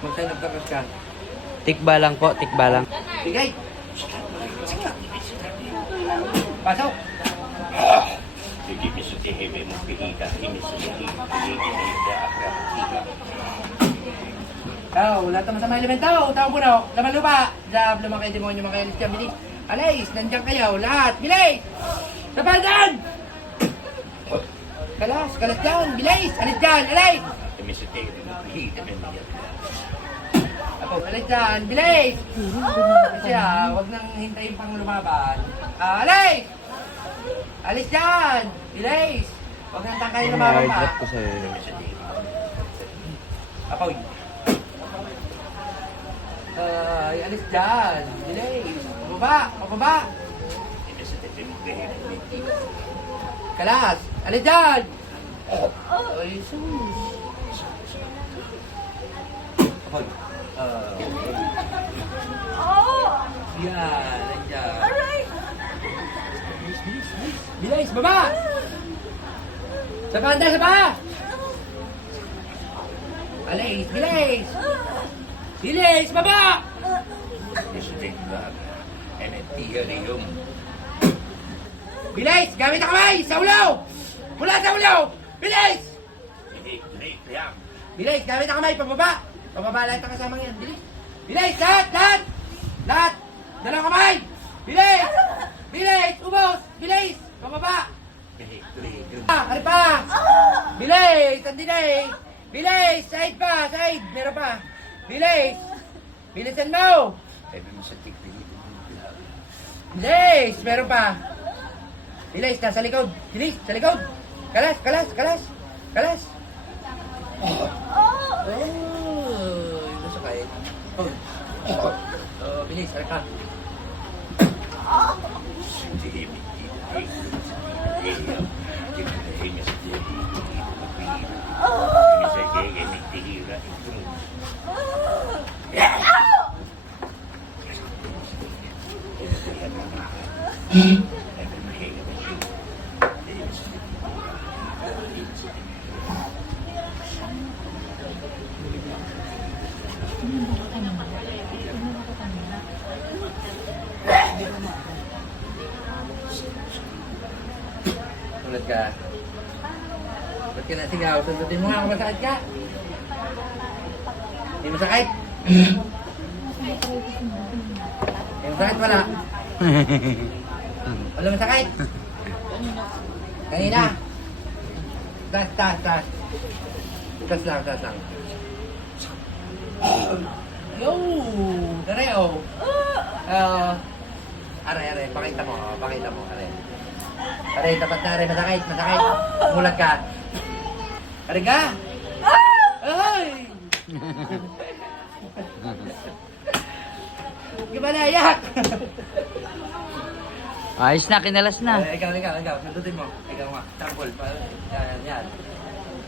Magsa'yo nagtakas ka. Tikba lang po, tikba lang. Bigay! Pasok! Tao, wala tayong masama element tao. Tao puno, laman lupa. Jab, lumang kayo demonyo, mga kayalis dyan, bilis. Alays, nandiyan kayo, lahat, bilis! Sapadan! Kalas, kalas dyan, bilis! Alis dyan, alays! Ako, alis dyan, bilis! Kasi wag nang hintayin pang lumaban. Alays! Alis dyan, bilis! Wag nang tangkayin lumaban pa. I-drop ko sa'yo. Apoy. Alis dyan. Bilis. Pababa. Pababa. Kalas. Alis dyan. Ay, sus. Apoy. Yan. Nandiyan. Bilis, bilis, bilis. Bilis, baba. Sa banda, sa baba. Alis, bilis. Bilis, baba! Bilis! Gamit ang kamay! Sa ulo! Mula sa ulo! Bilis! Bilis! Gamit ang kamay! Pababa! Pababa lahat ang kasamang yan! Bilis! Bilis! Lahat! Lahat! Lahat! Dalawang kamay! Bilis! Bilis! Ubos! Bilis! Pababa! Ano pa? Bilis! Andi na eh! Bilis! Side pa! Side! Meron pa! Bilis! Bilisan mo! Bilis! Meron pa! Bilis! Nasa likod! Bilis! Sa likod! Kalas! Kalas! Kalas! Kalas! Oh! Ito sa kain. Bilis! Alka! Ulit ka. Ba't ka nasigaw? Sundin mo nga kung masakit ka. Hindi masakit? Hindi masakit wala. Wala masakit. Kanina. Tas, tas, tas. Tas lang, tas lang. Yo! Dareo! Aray, aray. Pakita mo, pakita mo. Aray. Aray, tapat na aray. Masakit, masakit. Mulat ka. Aray ka! Ay! Hindi ba naiyak? Ayos na, kinalas na. Ikaw. Sundutin mo. Ikaw nga. Sample. Yan, yan.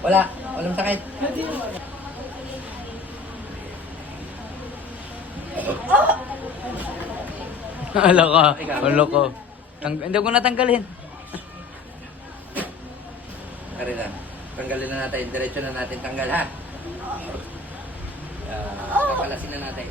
Wala. Walang sakit. Alo ko. Alo ko. Hindi ko natanggalin. Kari na. Tanggalin na natin. Diretso na natin tanggal, ha? Kapalasin na natin.